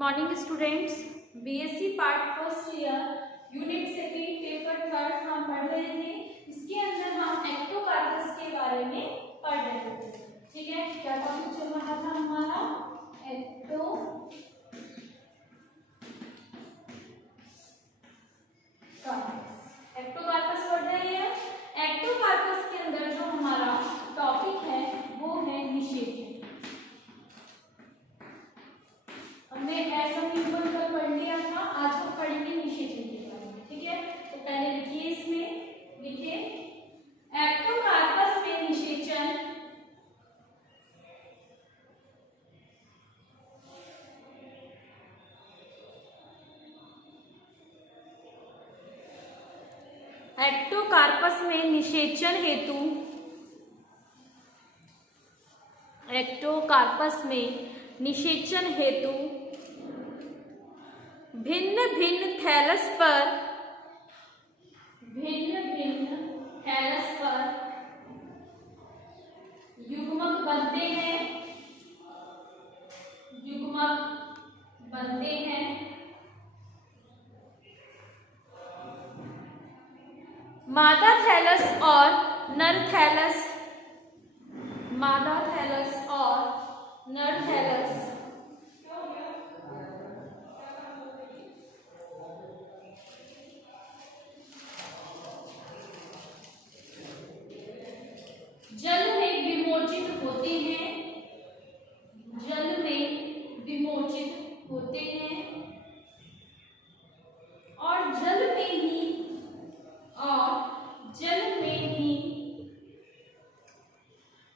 Morning students, BSc part first year unit second paper third हम पढ़ रहे थे। इसके अंदर हम एक्टोकार्पस के बारे में पढ़ रहे थे। ठीक है, क्या टॉपिक चल रहा था हमारा? एक्टोकार्पस। एक्टोकार्पस पढ़ रहे हैं। एक्टोकार्पस के अंदर जो हमारा टॉपिक है वो है निषेचन। हमने ऐसा सिंपल कल पढ़ लिया था, आज हम पढ़ेंगे निषेचन के बारे में। ठीक है, तो पहले लिखिए, इसमें लिखिए एक्टोकार्पस में निषेचन एक्टोकार्पस में निषेचन हेतु एक्टोकार्पस में निषेचन हेतु भिन्न भिन्न थैलस पर युग्मक बनते हैं। मादा थैलस और नर थैलस, मादा थैलस और नर थैलस जल में विमोचित होते हैं, जल में विमोचित होते हैं और जल में ही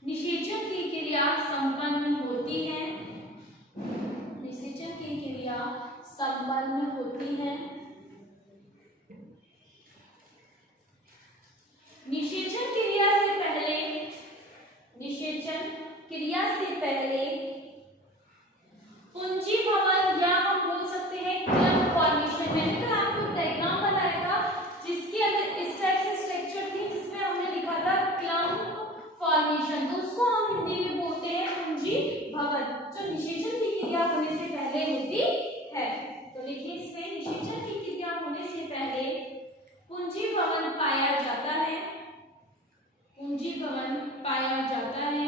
निषेचन की क्रिया संपन्न होती है। निषेचन की क्रिया संपन्न होती है। निषेचन क्रिया से पहले पुंजी भवन या हम बोल सकते हैं क्लम फॉर्मेशन। मैंने कल आपको डायग्राम बनाया था जिसके अंदर इस टाइप से स्ट्रक्चर थी, जिसमें हमने लिखा था क्लम फॉर्मेशन, तो उसको हम हिंदी में बोलते हैं पुंजी भवन, जो निषेचन की क्रिया होने से पहले होती है। तो लिखिए, इसमें निषेचन की क्रिया होने से पहले पुंजी भवन पाया जाता है। पुंजी भवन पाया जाता है।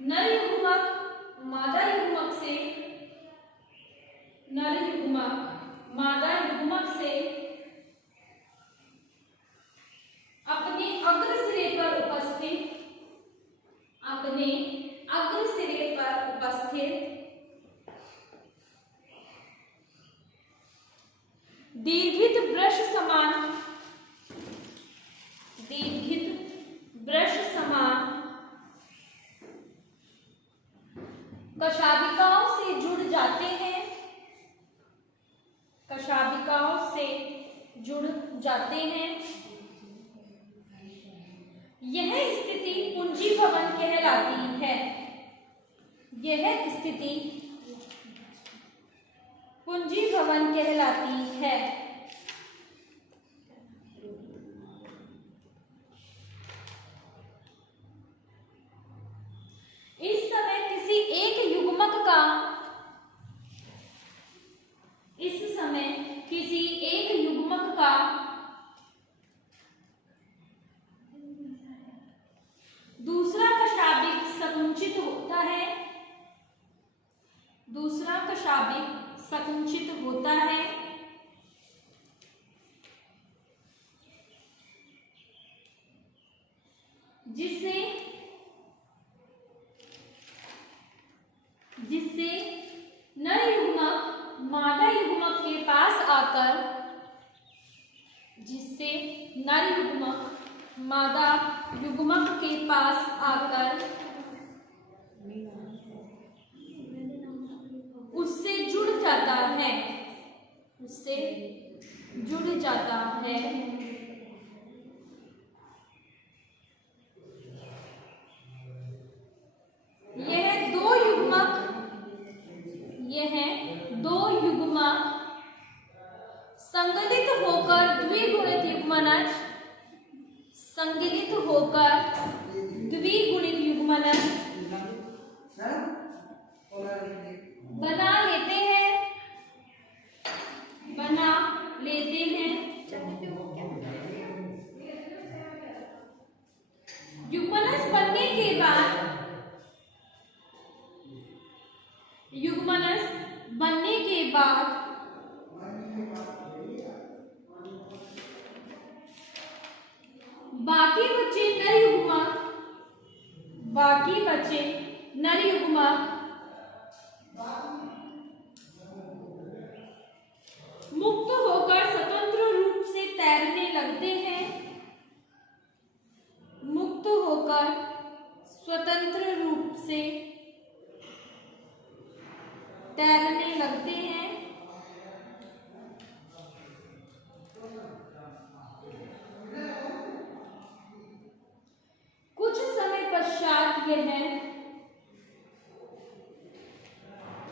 नर युग्मक मादा युग्मक से अपने अग्र सिरे पर उपस्थित दीर्घित ब्रश समान कशाभिकाओं से जुड़ जाते हैं। यह स्थिति पुंजी भवन कहलाती है। यह स्थिति पुंजी भवन कहलाती है। इस समय किसी एक युग्मक का दूसरा कशाभिक संकुचित होता है। जिससे नर युग्मक मादा युग्मक के पास आकर उससे जुड़ जाता है। यह दो युग्मक संगलित होकर द्विगुणित युग्मनज संगलित होकर बना लेते हैं, बना लेते हैं। युग्मनस बनने के बाद, युग्मनस बनने के बाद बाकी बचे नर युग्मक, बाकी बचे नर युग्मक मुक्त होकर स्वतंत्र रूप से तैरने लगते हैं, मुक्त होकर स्वतंत्र रूप से तैरने लगते हैं। कुछ समय पश्चात यह,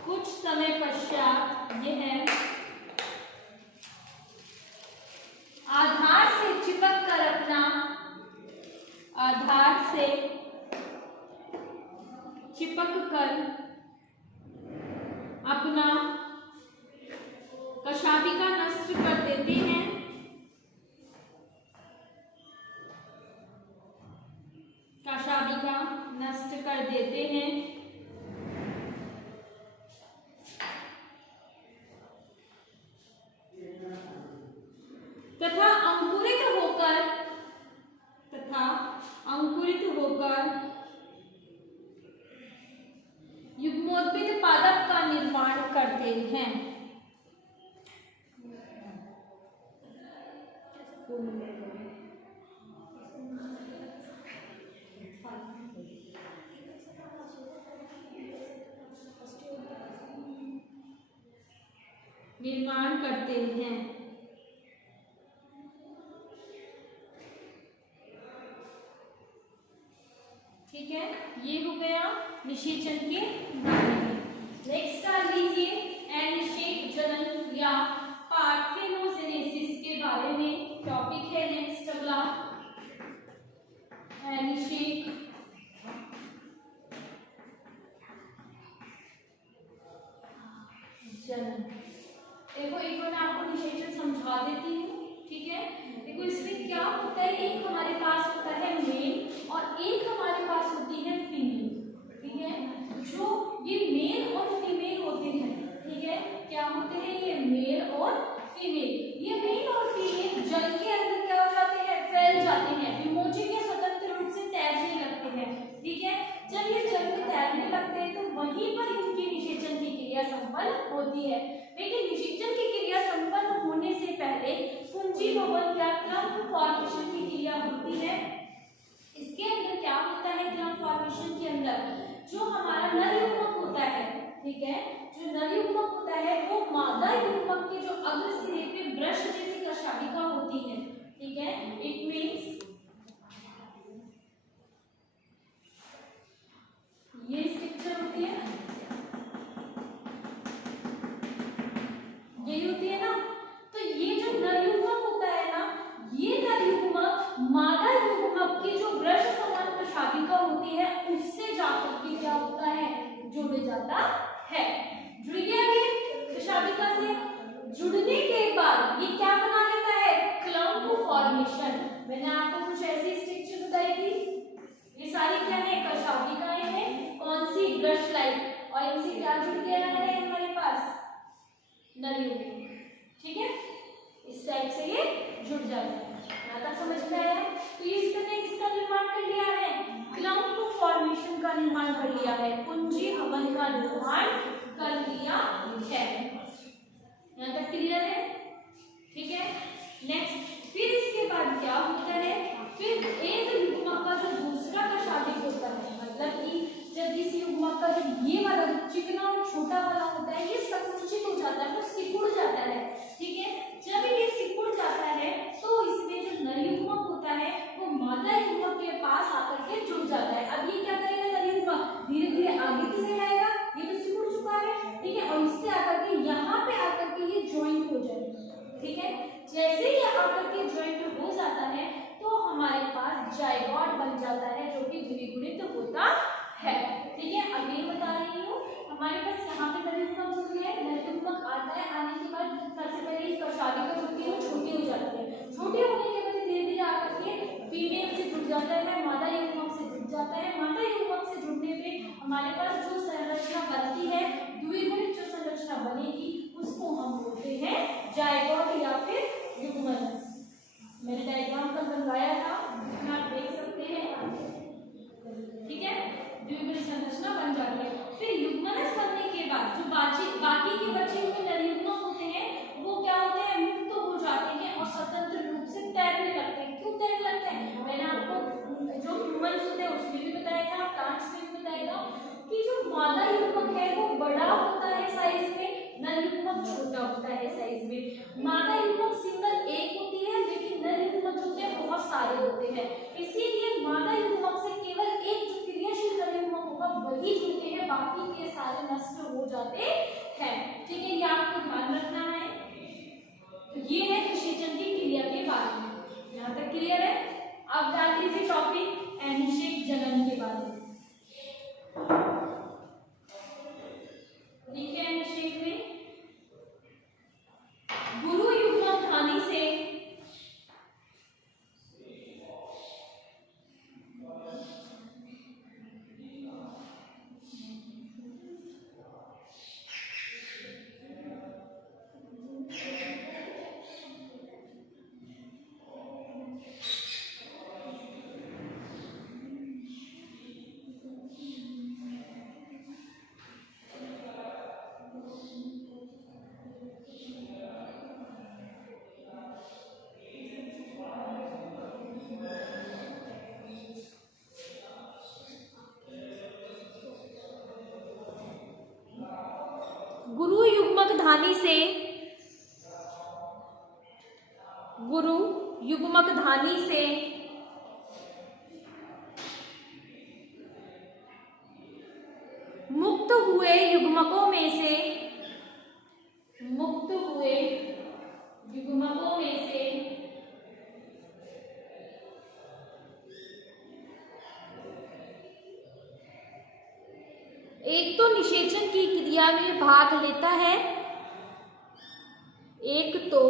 कुछ समय पश्चात यह आधार से चिपक कर अपना, आधार से चिपक कर अपना कशाभिका नष्ट कर देते हैं, कशाभिका नष्ट कर देते हैं। तथा अंकुरित होकर, तथा अंकुरित होकर युग्मोद्भिद पादप का निर्माण करते हैं। निर्माण करते हैं। ठीक है, ये हो गया निषेचन के बारे में। नेक्स्ट कर लीजिए अनिषेक जनन या पार्थेनोजेनेसिस के बारे में टॉपिक है। नेक्स्ट अगला अनिषेक जनन। देखो एक बार मैं आपको निषेचन समझा देती हूँ। ठीक है, देखो इसमें क्या होता है, एक हमारे पास होता है मेल और एक हमारे पास होती है फीमेल। ठीक है, जो ये मेल और फीमेल होते हैं। ठीक है, क्या होते हैं ये मेल और फीमेल। ये मेल और फीमेल जल के अंदर क्या हो जाते हैं, फैल जाते हैं, विमोचन के स्वतंत्र रूप से तैरने लगते हैं। ठीक है, जब ये जल में तैरने लगते हैं तो वहीं पर इनकी निषेचन की क्रिया संपन्न होती है। लेकिन निषेचन की क्रिया संपन्न होने से पहले कुंजी भवन क्या क्लम्प फॉर्मेशन की क्रिया होती है। इसके अंदर क्या होता है, क्लम्प फॉर्मेशन के अंदर जो हमारा नर युग्मक होता है, ठीक है, जो नर युग्मक होता है वो मादा युग्मक के जो अग्र सिरे पे ब्रश जैसी कशाभिका होती है। ठीक है, इट मींस ये स्ट्रक्चर होती है, यही होती है ना। तो ये जो नर युग्मक होता है ना, ये नर युग्मक मादा युग्मक की जो ब्रश समान कशाभिका होती है उससे जाकर के क्या होता है, जुड़ जाता है। जुड़ गया ये कशाभिका से। जुड़ने के बाद ये क्या बना लेता है, क्लम्प फॉर्मेशन। मैंने आपको कुछ ऐसी स्ट्रक्चर बताई थी, ये सारी क्या है, कशाभिकाएं हैं। कौन सी, ब्रश लाइक, और इनसे क्या जुड़ गया है हमारे पास, नर युग्मक। ठीक है, इस टाइप से ये जुड़ जाता है। यहाँ तक समझ में आया। तो इसने किसका निर्माण कर लिया है, क्लम्प फॉर्मेशन का निर्माण कर लिया है, कुंजी भवन का निर्माण कर लिया है। यहाँ तक क्लियर है। ठीक है, नेक्स्ट फिर इसके बाद क्या होता है, फिर एक युग्मक का जो दूसरा कशाभिक होता है, मतलब कि जब इस युग्मक का जो ये वाला जो चिकना और छोटा वाला होता है ये संकुचित हो जाता है, तो सिकुड़ जाता है। ठीक है, जब ये सिकुड़ जाता है तो इसमें जो नर युग्मक होता है वो मादा युग्मक के पास आकर के जुड़ जाता है। अब ये क्या करेगा, नर युग्मक धीरे धीरे आगे की साइड आएगा, ये तो सिकुड़ चुका है। ठीक है, और इससे आकर के यहाँ पे आकर के ये ज्वाइंट हो जाएगा। ठीक है, जैसे ये आकर के ज्वाइंट हो जाता है तो हमारे पास जायगोट बन जाता है जो कि द्विगुणित होता है। ठीक है, अब ये बता रही हूँ हमारे पास यहाँ पे नर युग्मक युग्मक आता है, आने के बाद सबसे पहले इसका शादी जो होती है वो छोटी हो जाती है, छोटी होने के बाद धीरे धीरे आकर के फीमेल से जुड़ जाता है, मादा युग्मक से जुड़ जाता है। मादा युग्मक से जुड़ने पे हमारे पास जो संरचना बनती है, द्विगुणित जो संरचना बनेगी उसको हम बोलते हैं जायगोट या फिर युग्मनज। मैंने डायग्राम का बनवाया था, आप देख सकते हैं, ठीक है। द्विगुणित संरचना बन जाती है। फिर युग्मनज बनने के बाद जो बाकी के बचे हुए नरयुग्मक होते हैं वो क्या होते हैं, मुक्त हो जाते हैं और स्वतंत्र रूप से तैरने लगते हैं। क्यों तैरने लगते हैं, मैंने आपको जो ह्यूमन्स होते हैं उसमें भी बताया था, प्लांट्स में भी बताया था कि जो मादा युग्मक है वो बड़ा होता है साइज में, नर युग्मक छोटा होता है साइज में। मादा युग्मक सिंगल एक होती है, लेकिन नर युग्मक जो होते हैं बहुत सारे होते हैं। इसीलिए मादा युग्मक से केवल एक जो क्रियाशील नर युग्मक होगा वही जुड़ते हैं, बाकी के सारे नष्ट हो जाते हैं। ठीक है, ये आपको ध्यान रखना है। तो ये है निषेचन की क्रिया के बारे में, यहाँ तक क्लियर है। अब डाल दीजिए टॉपिक अनिषेक जनन के बारे में। देखिए अनिषेक में गुरु युग्मक धानी से गुरु युग्मक धानी से मुक्त हुए युग्मकों में से एक तो निषेचन की क्रिया में भाग लेता है, एक तो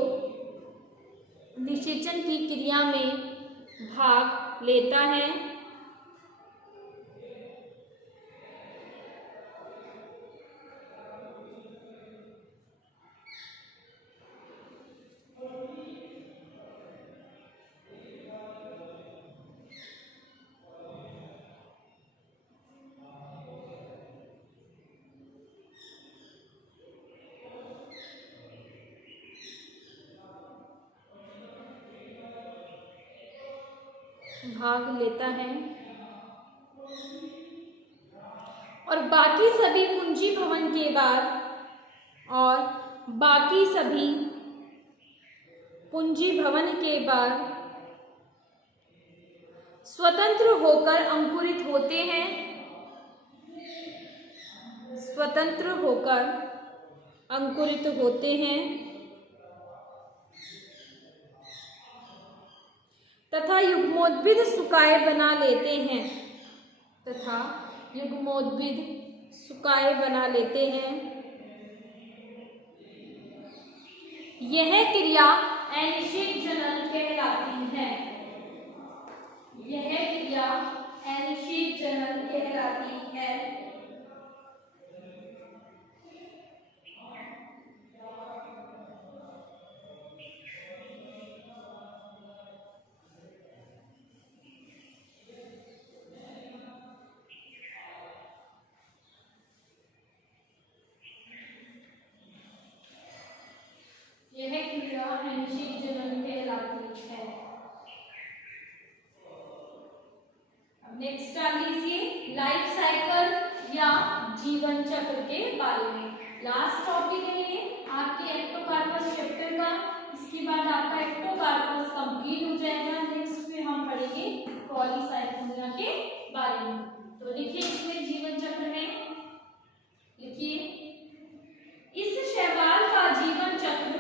निषेचन की क्रिया में भाग लेता है और बाकी सभी पुंजी भवन के बाद स्वतंत्र होकर अंकुरित होते हैं तथा युग्मोद्भिद सुकाए बना लेते हैं। यह क्रिया अनिषेक जनन कहलाती है। नेक्स्ट आ लीजिए लाइफ साइकिल या जीवन चक्र के बारे में। लास्ट टॉपिक है ये आपके एक्टोकार्पस चैप्टर का। इसके बाद आपका एक्टोकार्पस कंप्लीट हो जाएगा। नेक्स्ट फिर हम पढ़ेंगे पॉलीसाइथोनिया के बारे में। तो देखिए इसमें जीवन चक्र में लिखिए, इस शैवाल का जीवन चक्र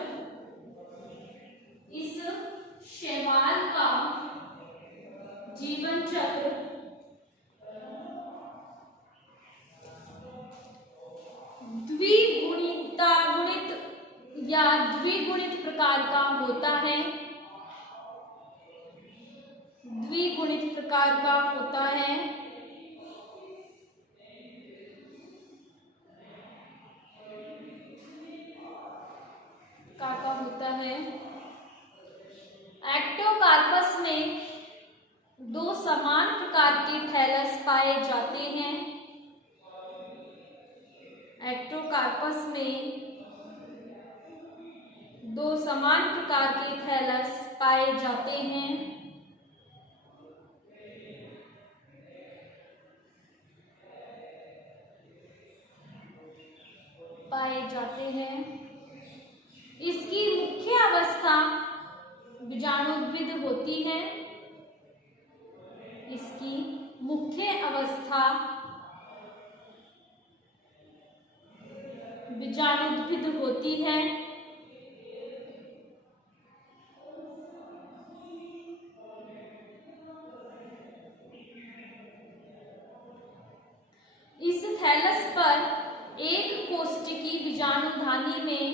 द्विगुणितागुणित प्रकार का होता है। का होता है। एक्टोकार्पस में दो समान प्रकार के थैलस पाए जाते हैं। एक्टोकार्पस में दो समान प्रकार के थैलस पाए जाते हैं। इसकी मुख्य अवस्था बीजाणुद्भिद होती है। इसकी मुख्य अवस्था बीजाणुद्भिद होती है। इस थैलस पर एक कोशिकी बीजाणुधानी में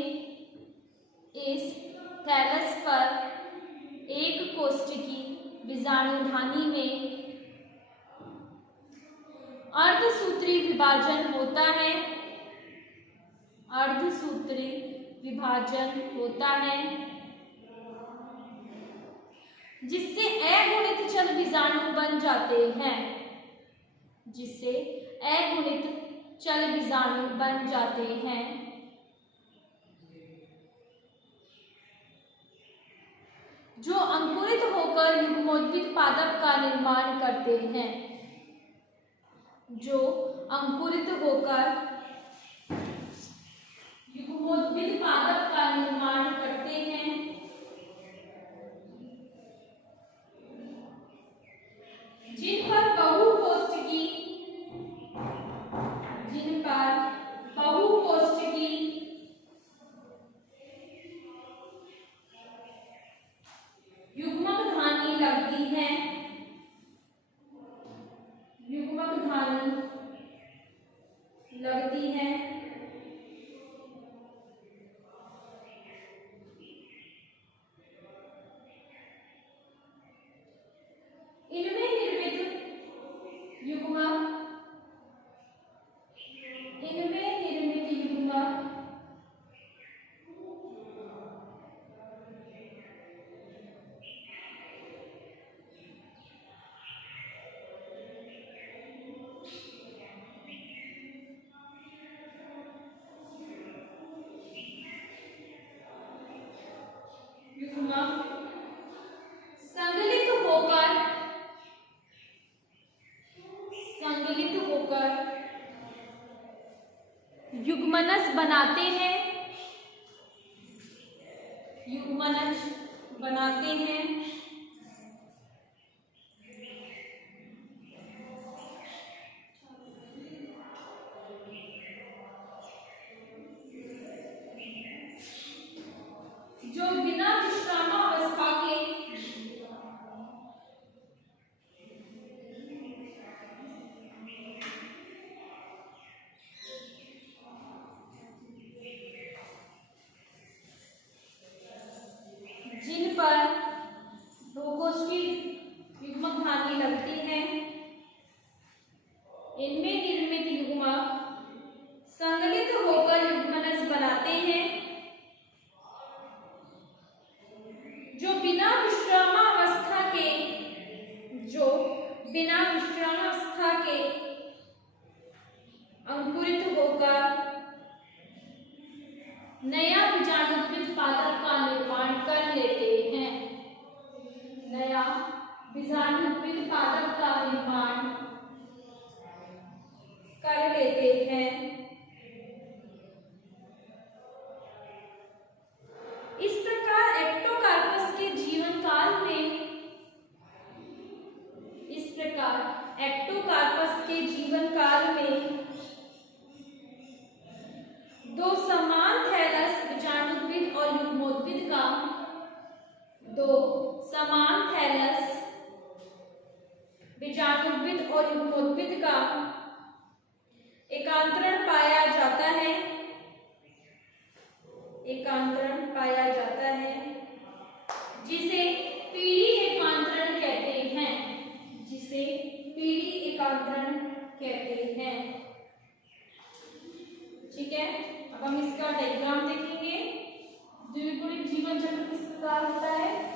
इस थैलस पर एक कोशिकी बीजाणुधानी में अर्धसूत्री विभाजन होता है। अर्धसूत्री विभाजन होता है जिससे अगुणित चल बीजाणु बन जाते हैं। जिससे अगुणित चल बीजाणु बन जाते हैं। जो अंकुरित होकर युग्मोद्भिद पादप का निर्माण करते हैं। जो अंकुरित होकर युग्मोद्भिद पादप का निर्माण करते हैं। जिन पर बहुकोष्ठकी युग्मक धानी लगती है। युग्मक धानी लगती है। इनमें निर्मित युग्मक संगलित होकर युग्मनज बनाते हैं। युग्मनज बनाते हैं। जो बिना विश्रामावस्था के जिन पर बहुकोष्ठी युग्मक धानी लगती है, इनमें निर्मित युग्मक संगलित होकर युग्मनज बनाते हैं। जो बिना विश्रामावस्था के अंकुरित होकर नया बीजाणुद्भिद पादप का निर्माण कर लेते हैं। नया बीजाणुद्भिद पादप का निर्माण कर लेते हैं। इस प्रकार एक्टोकार्पस के जीवन काल में दो समान थैलस बीजाणुद्भिद और युग्मोद्भिद का बीजाणुद्भिद एकांतरण कहते हैं। ठीक है, अब हम इसका डायग्राम देखेंगे। द्विगुणित जीवन चक्र किस प्रकार होता है।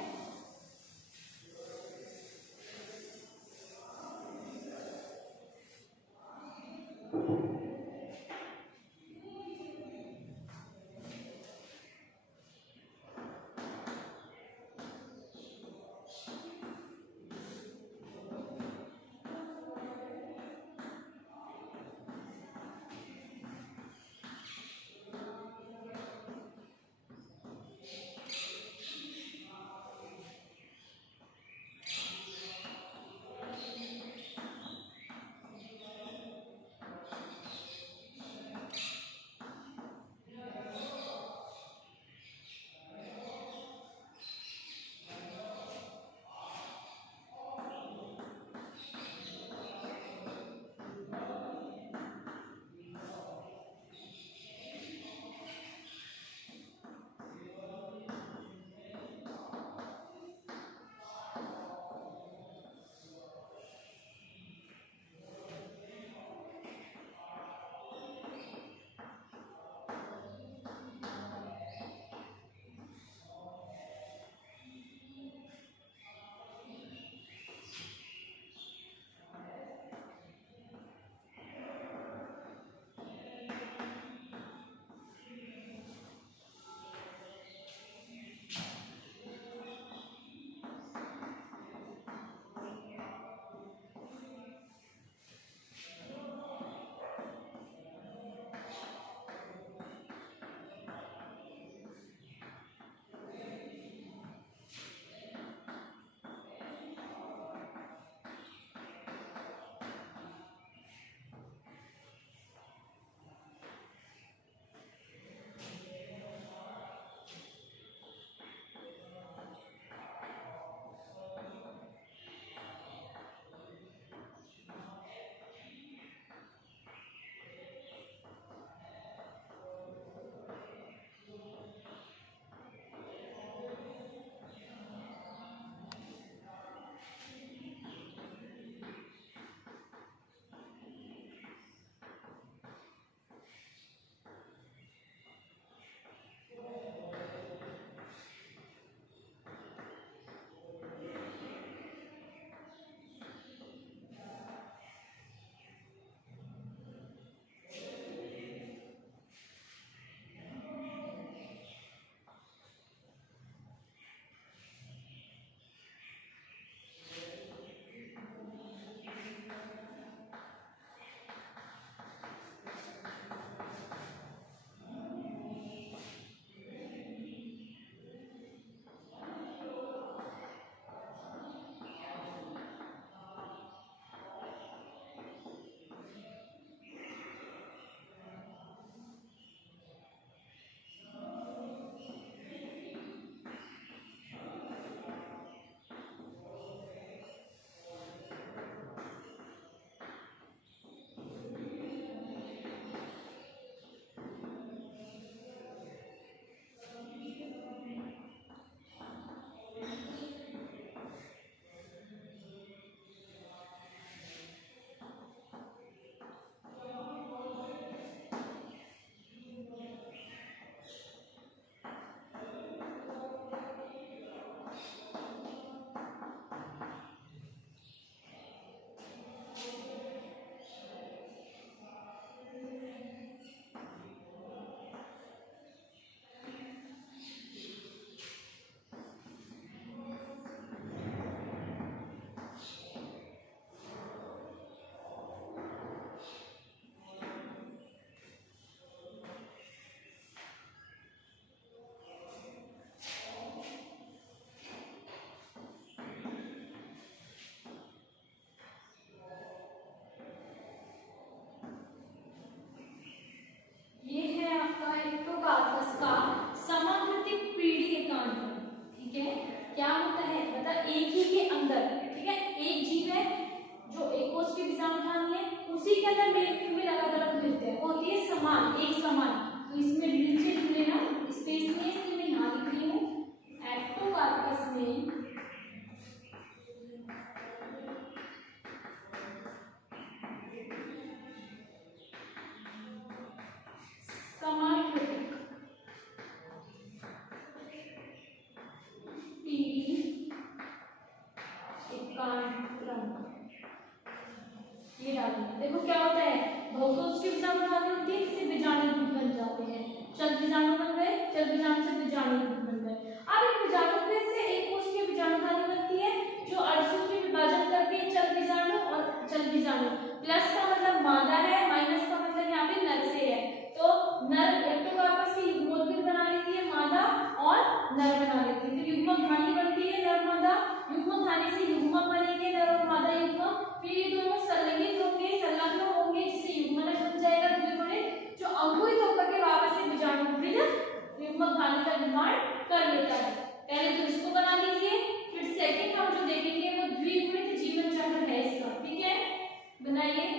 बीजाणु। देखो क्या होता है, बहुकोष के बीजाणु होती है, जिससे बीजाणु बन जाते हैं। चल बीजाणु बन गए, चल बीजाणु से बीजाणु बन गए। अब एक बीजाणु से एक कोष की बीजाणुधानी बनती है जो अणुओं के विभाजन करके चल बीजाणु और चल बीजाणु, प्लस का मतलब मादा है, माइनस का मतलब यहाँ पे नर से है। तो नर एक्टोकार्पस की युग्मोद्भिद बना लेती है मादा और नर बना लेती है। फिर युग्मधानी बनती है नर मादा, युग्मधानी से युग्मक बनेंगे नर और मादा युग्मक। फिर ये दोनों संलग्नित होंगे, संलग्न होंगे, जिससे युग्मनज बन जाएगा द्विगुणित, जो अंकुरित होकर के वापस से बीजाणुवृद्ध युग्मधानी का निर्माण कर लेता है। पहले तो इसको बना लीजिए, फिर सेकंड हम जो देखेंगे वो द्विगुणित जीवन चक्र है इसका। ठीक है, बनाइए।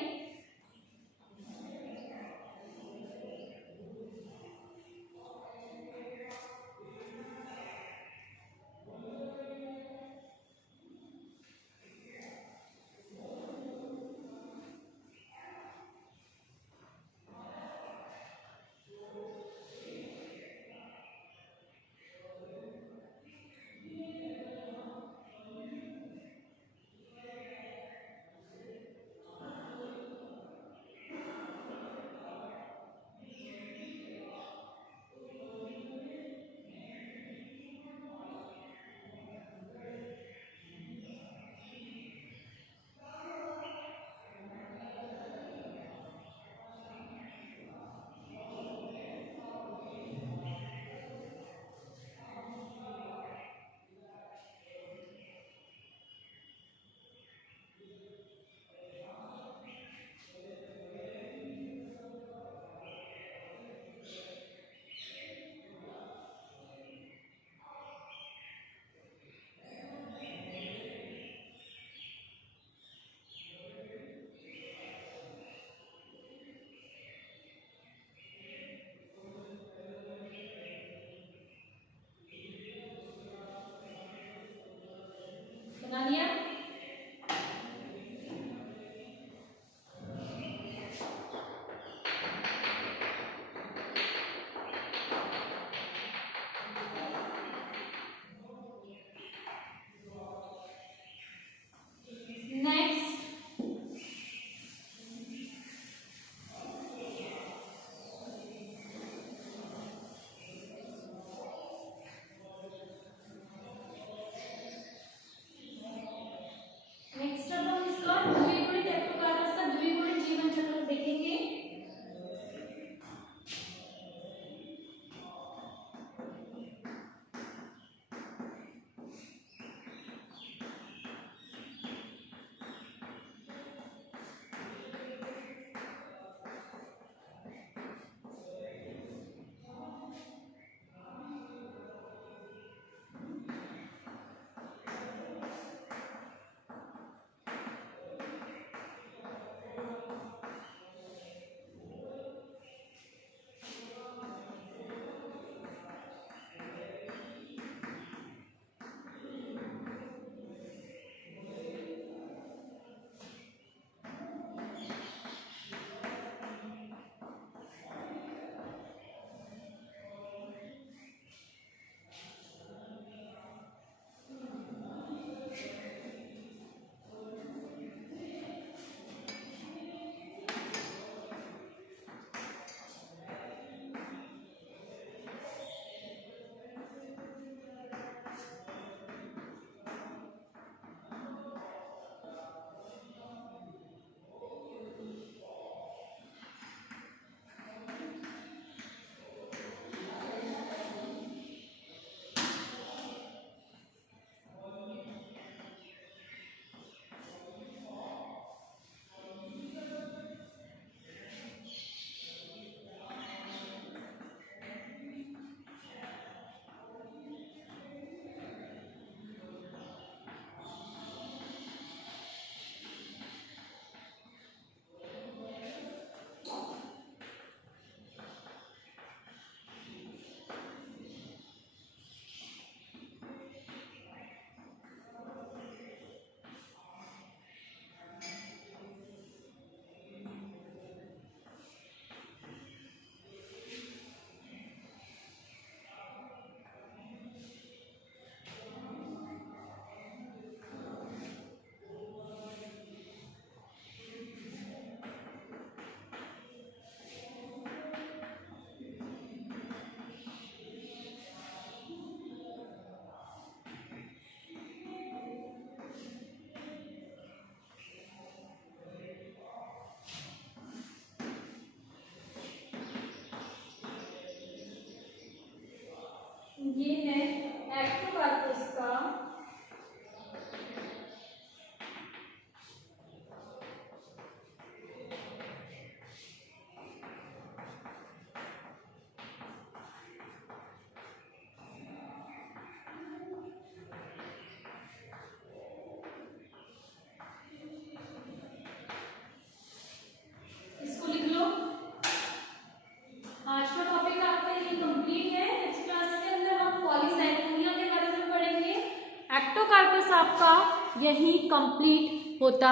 यही कंप्लीट होता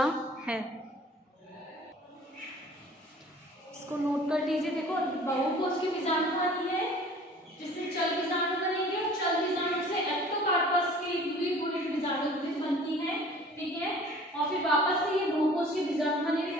है। इसको नोट कर लीजिए। देखो बहुकोष की बीजाणु वाली है जिससे चल बीजाणु बनेंगे और चल बीजाणु से एक्टोकार्पस की द्विगुणित बीजाणु बनती है, ठीक है। और फिर वापस से ये बहुकोष की बीजाणु बनेगी